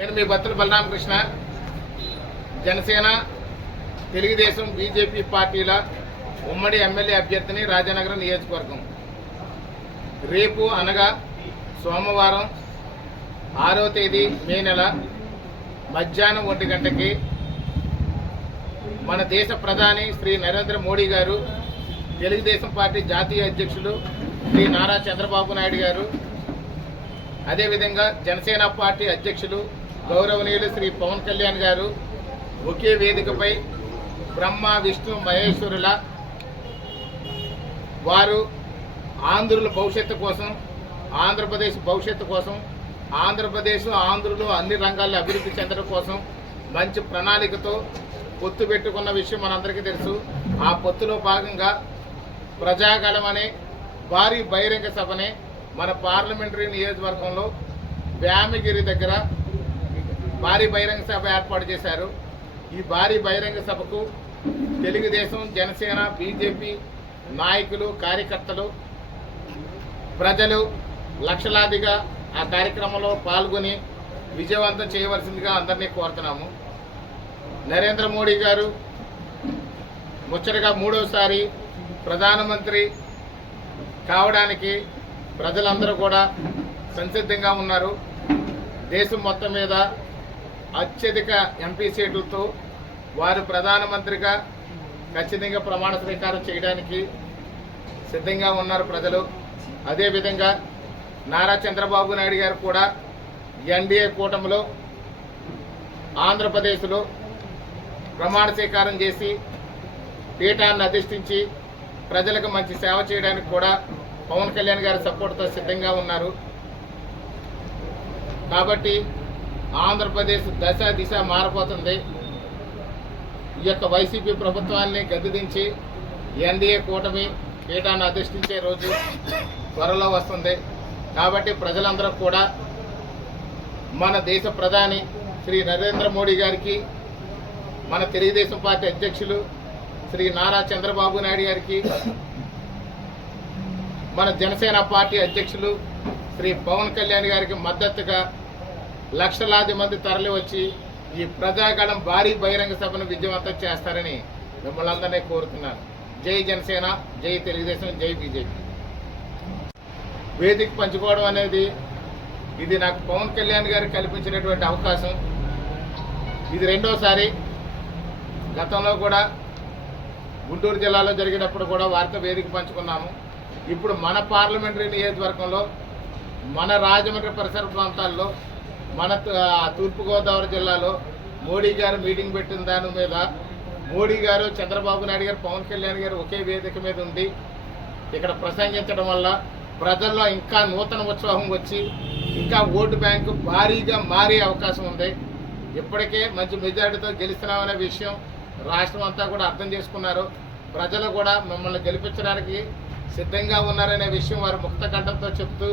నేను మీ బత్తుల బలరామకృష్ణ. జనసేన, తెలుగుదేశం, బీజేపీ పార్టీల ఉమ్మడి ఎమ్మెల్యే అభ్యర్థిని రాజానగరం నియోజకవర్గం. రేపు అనగా సోమవారం 6వ తేదీ మే నెల మధ్యాహ్నం 1 గంటకి మన దేశ ప్రధాని శ్రీ నరేంద్ర మోడీ గారు, తెలుగుదేశం పార్టీ జాతీయ అధ్యక్షులు శ్రీ నారా చంద్రబాబు నాయుడు గారు, అదేవిధంగా జనసేన పార్టీ అధ్యక్షులు గౌరవనీయులు శ్రీ పవన్ కళ్యాణ్ గారు ఒకే వేదికపై బ్రహ్మ విష్ణు మహేశ్వరుల వారు ఆంధ్రుల భవిష్యత్తు కోసం, ఆంధ్రప్రదేశ్ భవిష్యత్తు కోసం, ఆంధ్రులు అన్ని రంగాల్లో అభివృద్ధి చెందడం కోసం మంచి ప్రణాళికతో పొత్తు పెట్టుకున్న విషయం మనందరికీ తెలుసు. ఆ పొత్తులో భాగంగా ప్రజాగళం అనే భారీ బహిరంగ సభనే మన పార్లమెంటరీ నియోజకవర్గంలో వ్యామగిరి దగ్గర భారీ బహిరంగ సభ ఏర్పాటు చేశారు. ఈ భారీ బహిరంగ సభకు తెలుగుదేశం, జనసేన, బీజేపీ నాయకులు, కార్యకర్తలు, ప్రజలు లక్షలాదిగా ఆ కార్యక్రమంలో పాల్గొని విజయవంతం చేయవలసిందిగా అందరినీ కోరుతున్నాము. నరేంద్ర మోడీ గారు ముచ్చటగా 3వసారి ప్రధానమంత్రి కావడానికి ప్రజలందరూ కూడా సంసిద్ధంగా ఉన్నారు. దేశం మొత్తం మీద అత్యధిక ఎంపీ సీట్లతో వారు ప్రధానమంత్రిగా ఖచ్చితంగా ప్రమాణ స్వీకారం చేయడానికి సిద్ధంగా ఉన్నారు ప్రజలు. అదేవిధంగా నారా చంద్రబాబు నాయుడు గారు కూడా ఎన్డీఏ కూటమిలో ఆంధ్రప్రదేశ్లో ప్రమాణ స్వీకారం చేసి పీఠాన్ని అధిష్ఠించి ప్రజలకు మంచి సేవ చేయడానికి కూడా పవన్ కళ్యాణ్ గారి సపోర్ట్తో సిద్ధంగా ఉన్నారు. కాబట్టి ఆంధ్రప్రదేశ్ దిశ మారిపోతుంది. ఈ యొక్క వైసీపీ ప్రభుత్వాన్ని గద్దెదించి ఎన్డీఏ కూటమి పీఠాన్ని అధిష్ఠించే రోజు త్వరలో వస్తుంది. కాబట్టి ప్రజలందరూ కూడా మన దేశ ప్రధాని శ్రీ నరేంద్ర మోడీ గారికి, మన తెలుగుదేశం పార్టీ అధ్యక్షులు శ్రీ నారా చంద్రబాబు నాయుడు గారికి, మన జనసేన పార్టీ అధ్యక్షులు శ్రీ పవన్ కళ్యాణ్ గారికి మద్దతుగా లక్షలాది మంది తరలి వచ్చి ఈ ప్రజాగణం భారీ బహిరంగ సభను విజయవంతం చేస్తారని మిమ్మల్ని అందరినీ కోరుతున్నాను. జై జనసేన, జై తెలుగుదేశం, జై బీజేపీ. వేదిక పంచుకోవడం అనేది ఇది నాకు పవన్ కళ్యాణ్ గారు కల్పించినటువంటి అవకాశం. ఇది 2వసారి. గతంలో కూడా గుంటూరు జిల్లాలో జరిగినప్పుడు కూడా వారితో వేదిక పంచుకున్నాము. ఇప్పుడు మన పార్లమెంటరీ నియోజకవర్గంలో, మన రాజమండ్రి పరిసర ప్రాంతాల్లో, మన తూర్పుగోదావరి జిల్లాలో మోడీ గారు మీటింగ్ పెట్టిన దాని మీద మోడీ గారు, చంద్రబాబు నాయుడు గారు, పవన్ కళ్యాణ్ గారు ఒకే వేదిక మీద ఉండి ఇక్కడ ప్రసంగించడం వల్ల ప్రజల్లో ఇంకా నూతన ఉత్సాహం వచ్చి ఇంకా ఓటు బ్యాంకు భారీగా మారే అవకాశం ఉంది. ఇప్పటికే మంచి మెజారిటీతో గెలుస్తున్నామనే విషయం రాష్ట్రం అంతా కూడా అర్థం చేసుకున్నారు. ప్రజలు కూడా మిమ్మల్ని గెలిపించడానికి సిద్ధంగా ఉన్నారనే విషయం వారు ముక్త కంఠంతో చెప్తూ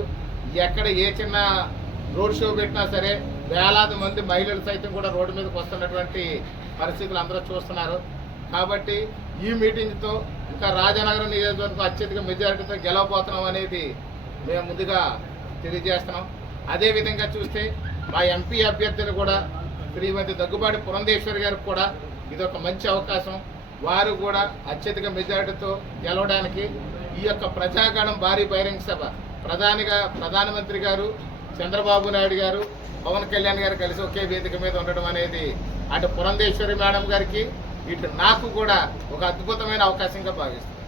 ఎక్కడ ఏ చిన్న రోడ్ షో పెట్టినా సరే వేలాది మంది మహిళలు సైతం కూడా రోడ్డు మీదకి వస్తున్నటువంటి పరిస్థితులు అందరూ చూస్తున్నారు. కాబట్టి ఈ మీటింగ్తో ఇంకా రాజానగరం నియోజకవర్గం అత్యధిక మెజారిటీతో గెలవబోతున్నాం అనేది మేము ముందుగా తెలియజేస్తున్నాం. అదేవిధంగా చూస్తే మా ఎంపీ అభ్యర్థులు కూడా శ్రీమతి దగ్గుబాటి పురంధేశ్వరి గారికి కూడా ఇదొక మంచి అవకాశం. వారు కూడా అత్యధిక మెజారిటీతో గెలవడానికి ఈ యొక్క ప్రజాగణం భారీ బహిరంగ సభ ప్రధానమంత్రి గారు, చంద్రబాబు నాయుడు గారు, పవన్ కళ్యాణ్ గారు కలిసి ఒకే వేదిక మీద ఉండడం అనేది అటు పురంధేశ్వరి మేడం గారికి, ఇటు నాకు కూడా ఒక అద్భుతమైన అవకాశంగా భావిస్తున్నాను.